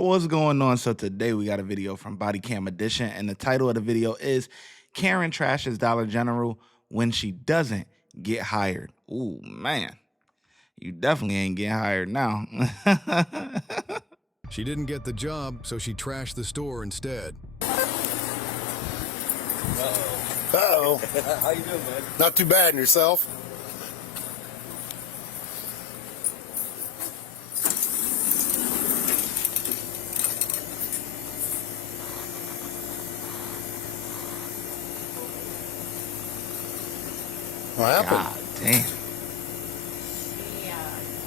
What's going on? So today we got a video from Body Cam Edition, and the title of the video is Karen trashes Dollar General when she doesn't get hired. Ooh, man, you definitely ain't getting hired now. She didn't get the job, so she trashed the store instead. Uh-oh. How you doing, bud? Not too bad, and yourself? What happened? God damn. She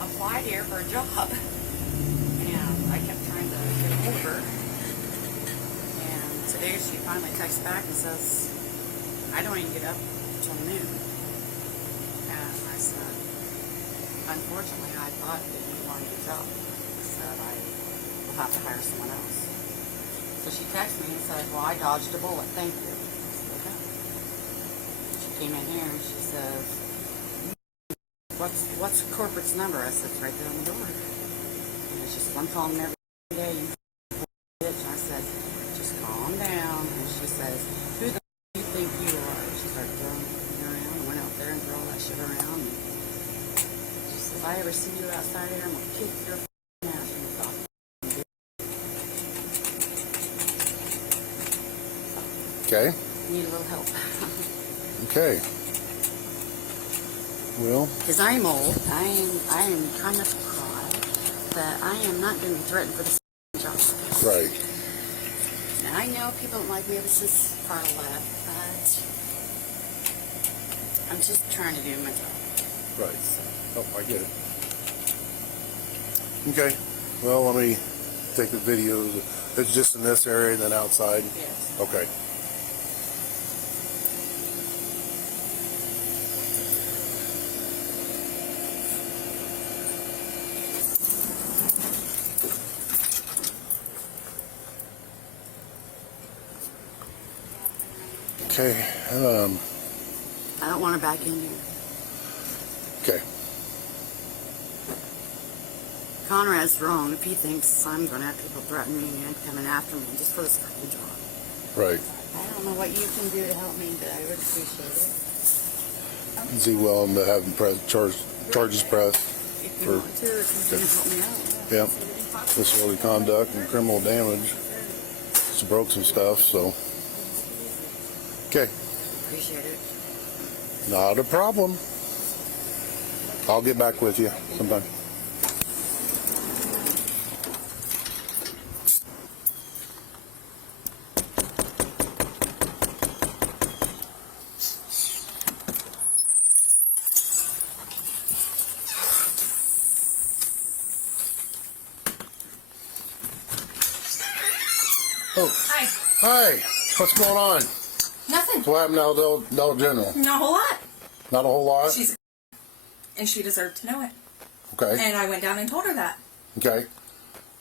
applied here for a job, and I kept trying to get hold of her. And today she finally texts back and says, I don't even get up till noon. And I said, unfortunately, I thought that you wanted a job. I said, I will have to hire someone else. So she texted me and said, well, I dodged a bullet, thank you. I said, okay. She came in here and she says, what's corporate's number? I said, it's right there on the door. And she said, I'm calling them every day. Bitch. I said, just calm down. And she says, who the do you think you are? She started throwing me around and went out there and threw all that shit around. And she said, if I ever see you outside here, I'm going to kick your ass from the top. Okay. Need a little help. Okay. Well, Because I'm old. I am trying not to cry. But I am not going to be threatened for the job. right. Now, I know people don't like me ever since Carl left, but I'm just trying to do my job. Right. Oh, I get it. Okay. Well, let me take the videos. It's just in this area and then outside? Yes. Okay. Okay. I don't want her back in here. Okay. Conrad's wrong if he thinks I'm going to have people threaten me and coming after me just for this fucking job. Right. I don't know what you can do to help me, but I would appreciate it. Is he willing to have him charges pressed? If you want to, if you can help me out. Yep. Disorderly conduct and criminal damage. She broke some stuff, so. Okay. Appreciate it. Not a problem. I'll get back with you sometime. Oh. Hi. Hi. What's going on? Nothing. What happened to Dollar General? Not a whole lot. Not a whole lot? And she deserved to know it. Okay. And I went down and told her that. Okay.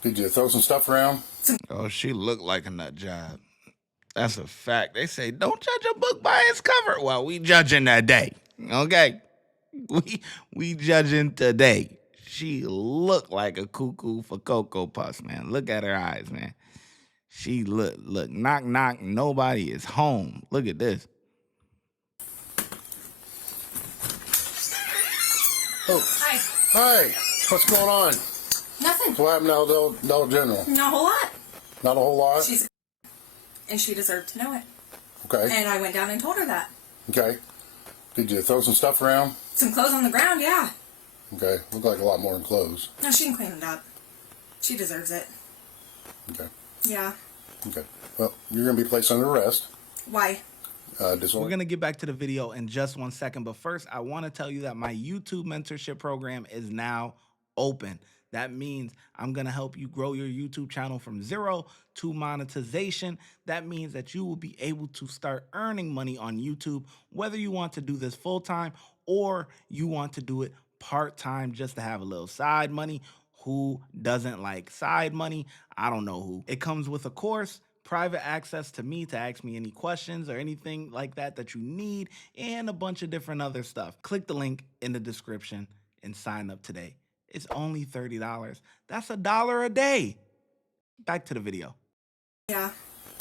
Did you throw some stuff around? Oh, she looked like a nut job. That's a fact. They say don't judge a book by its cover. Well, we judging today, okay? We judging today. She looked like a cuckoo for Cocoa Puffs, man. Look at her eyes, man. She look, knock, knock, nobody is home. Look at this. Oh. Hi. Hi. What's going on? Nothing. What happened to Dollar General? Not a whole lot. Not a whole lot? And she deserved to know it. Okay. And I went down and told her that. Okay. Did you throw some stuff around? Some clothes on the ground, yeah. Okay. Looked like a lot more than clothes. No, she can clean it up. She deserves it. Okay. Yeah. Okay. Well, you're going to be placed under arrest. Why? We're going to get back to the video in just 1 second. But first, I want to tell you that my YouTube mentorship program is now open. That means I'm going to help you grow your YouTube channel from 0 to monetization. That means that you will be able to start earning money on YouTube, whether you want to do this full-time or you want to do it part-time just to have a little side money. Who doesn't like side money? I don't know who. It comes with a course, private access to me to ask me any questions or anything like that that you need, and a bunch of different other stuff. Click the link in the description and sign up today. It's only $30. That's $1 a day. Back to the video. Yeah.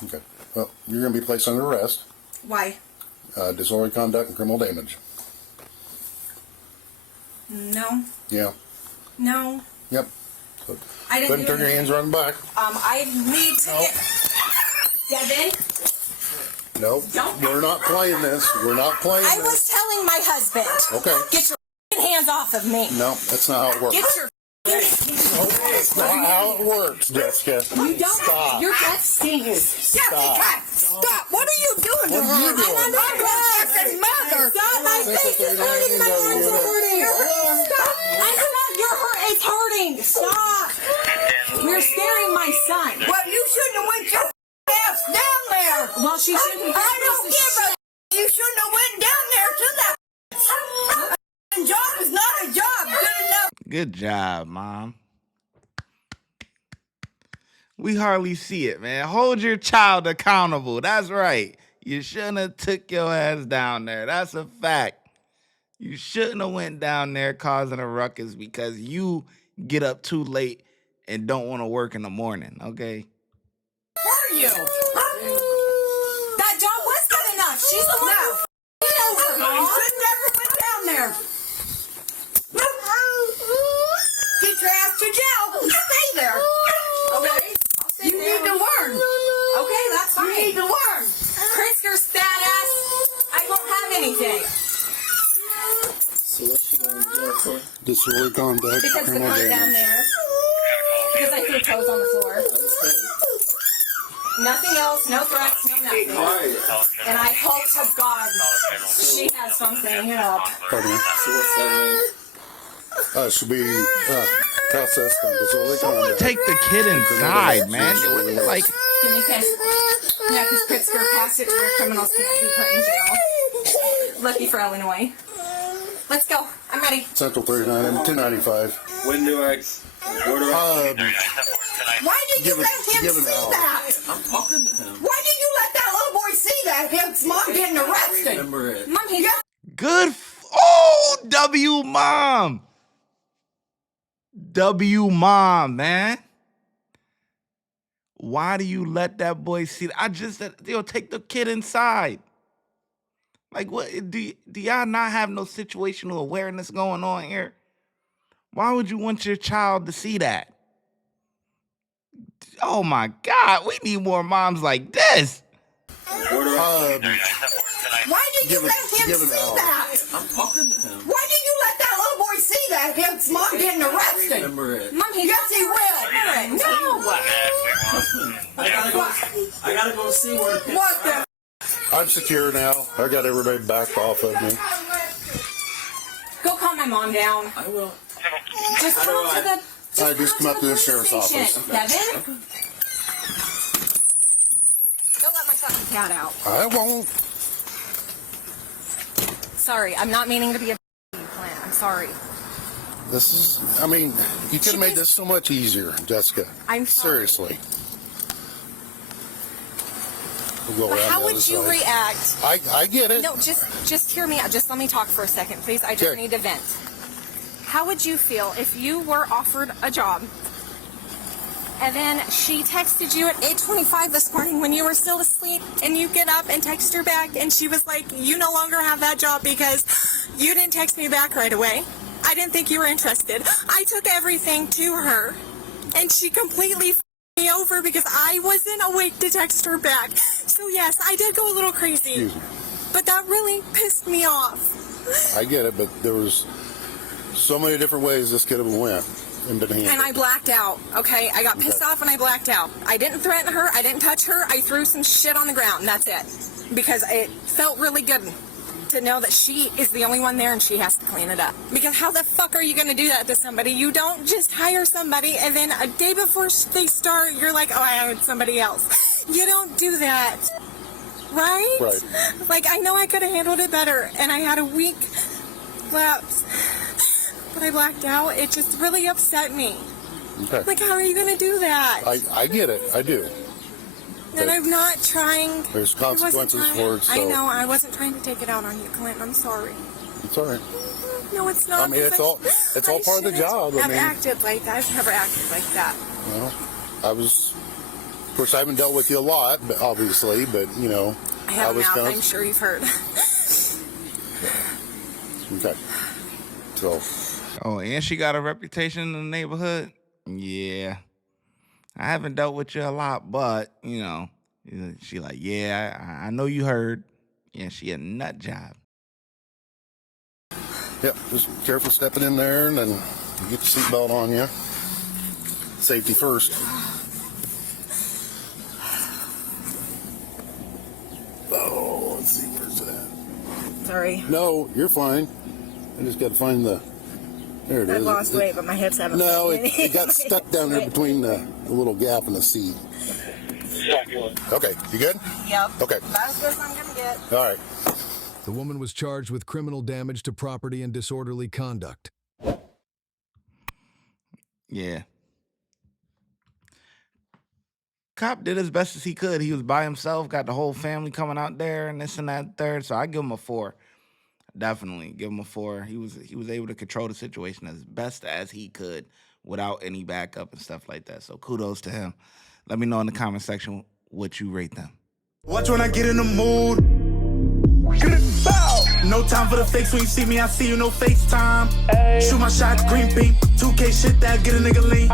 Okay. Well, you're going to be placed under arrest. Why? Disorderly conduct and criminal damage. No. Yeah. No. Yep. So, I didn't go ahead and do turn your anything. hands around the back. I need to get... Devin? Nope. Don't. We're not playing this. We're not playing I this. was telling my husband. Okay. Get your hands off of me. No, that's not how it works. Get your That's not how it works, Jessica. You don't. Stop. Your breath stinks. Jessica, stop. What are you doing to her? What are you doing? I'm not your fucking mother. Stop. My face is hurting. My arms are hurting. Stop. I'm not. You're hurt. It's hurting. Stop. You're scaring my son. Well, you shouldn't have went your ass down there. Well, she shouldn't. I don't give a. You shouldn't have went down there to that. A job is not a job. Good enough. Good job, Mom. We hardly see it, man. Hold your child accountable. That's right. You shouldn't have took your ass down there. That's a fact. You shouldn't have went down there causing a ruckus because you get up too late and don't want to work in the morning, okay? Are you? That job was good enough. She's the one who f***ing over, You Mom. should never went down there. Get your ass to jail. Stay there. Okay? You need to learn. Okay, that's fine. You need to learn. Chris, your fat ass. I don't have anything. So what's she going to jail for? Disorderly conduct, Because the criminal car down damage. there. Because I threw toes on the floor. Nothing else, no threats, no nothing. And I hope to God she has something up. Pardon me. So what's that mean? Should be processed and disorderly Someone conduct. take the kid inside, man. Like, Give me a kiss. Yeah, because Pritzker passed it to where criminals can't be put in jail. Lucky for Illinois. Let's go. I'm ready. Central 39 and 295. When do I... Where do I... Why did you Give it- let him give it see out. that? I'm talking to him. Why did you let that little boy see that? His mom getting arrested. Remember it. Mom, he got good. W mom. W mom, man. Why do you let that boy see that? I just said, yo, take the kid inside. Like, what? Do y'all not have no situational awareness going on here? Why would you want your child to see that? Oh my God, we need more moms like this. Where do I... Why did you Give it- let him give it see out. that? I'm talking to him. Why did you let that little boy see that? His mom getting arrested. Remember it. Mom, he Yes, he will. No. I gotta go see where the... What the? I'm secure now. I got everybody backed off of me. Go calm my mom down. I will. Just How come do up to I- the... Just come up to the police sheriff's station. office. Devin? Don't let my fucking cat out. I won't. Sorry, I'm not meaning to be a plant. I'm sorry. This is, I mean, you could have made this so much easier, Jessica. I'm sorry. Seriously. We'll go But around how the would other you side. react? I get it. No, just hear me out. Just let me talk for a second, please. I just Okay. need to vent. How would you feel if you were offered a job and then she texted you at 8:25 this morning when you were still asleep and you get up and text her back and she was like, you no longer have that job because you didn't text me back right away. I didn't think you were interested. I took everything to her and she completely f***ed me over because I wasn't awake to text her back. So yes, I did go a little crazy. Excuse me. But that really pissed me off. I get it, but there was so many different ways this could have went and been handled. And I blacked out, okay? I got pissed off and I blacked out. I didn't threaten her. I didn't touch her. I threw some shit on the ground and that's it. Because it felt really good to know that she is the only one there and she has to clean it up. Because how the fuck are you going to do that to somebody? You don't just hire somebody and then a day before they start, you're like, oh, I hired somebody else. You don't do that. Right? Right. Like, I know I could have handled it better and I had a week lapse. But I blacked out. It just really upset me. Okay. Like, how are you going to do that? I get it. I do. And I'm not trying. There's I wasn't consequences trying- for it, I so- know. I wasn't trying to take it out on you, Clint. I'm sorry. It's all right. No, it's not. I mean, it's all part of the job. I I've mean, acted like that. I've never acted like that. well, of course, I haven't dealt with you a lot, but obviously, but you know, I have was now. kind of, I'm sure you've heard. okay. So, Oh, and she got a reputation in the neighborhood? Yeah. I haven't dealt with you a lot, but, you know, she like, yeah, I know you heard. Yeah, she a nut job. yeah, just careful stepping in there, and then get the seatbelt on you. Safety first. Oh, let's see, where's that? Sorry. No, you're fine. I just got to find the. There it is. I've lost weight, but my hips haven't. No, it got stuck down there between the little gap in the seat. Okay, you good? Yep. Okay. That's as good as I'm gonna get. All right. The woman was charged with criminal damage to property and disorderly conduct. Yeah. Cop did as best as he could. He was by himself, got the whole family coming out there and this and that third. So I give him a 4. Definitely give him a 4. He was able to control the situation as best as he could without any backup and stuff like that. So kudos to him. Let me know in the comment section what you rate them. Watch when I get in the mood. No time for the fakes. When you see me, I see you, no FaceTime. Shoot my shot, green beam. 2K shit that get a nigga lean.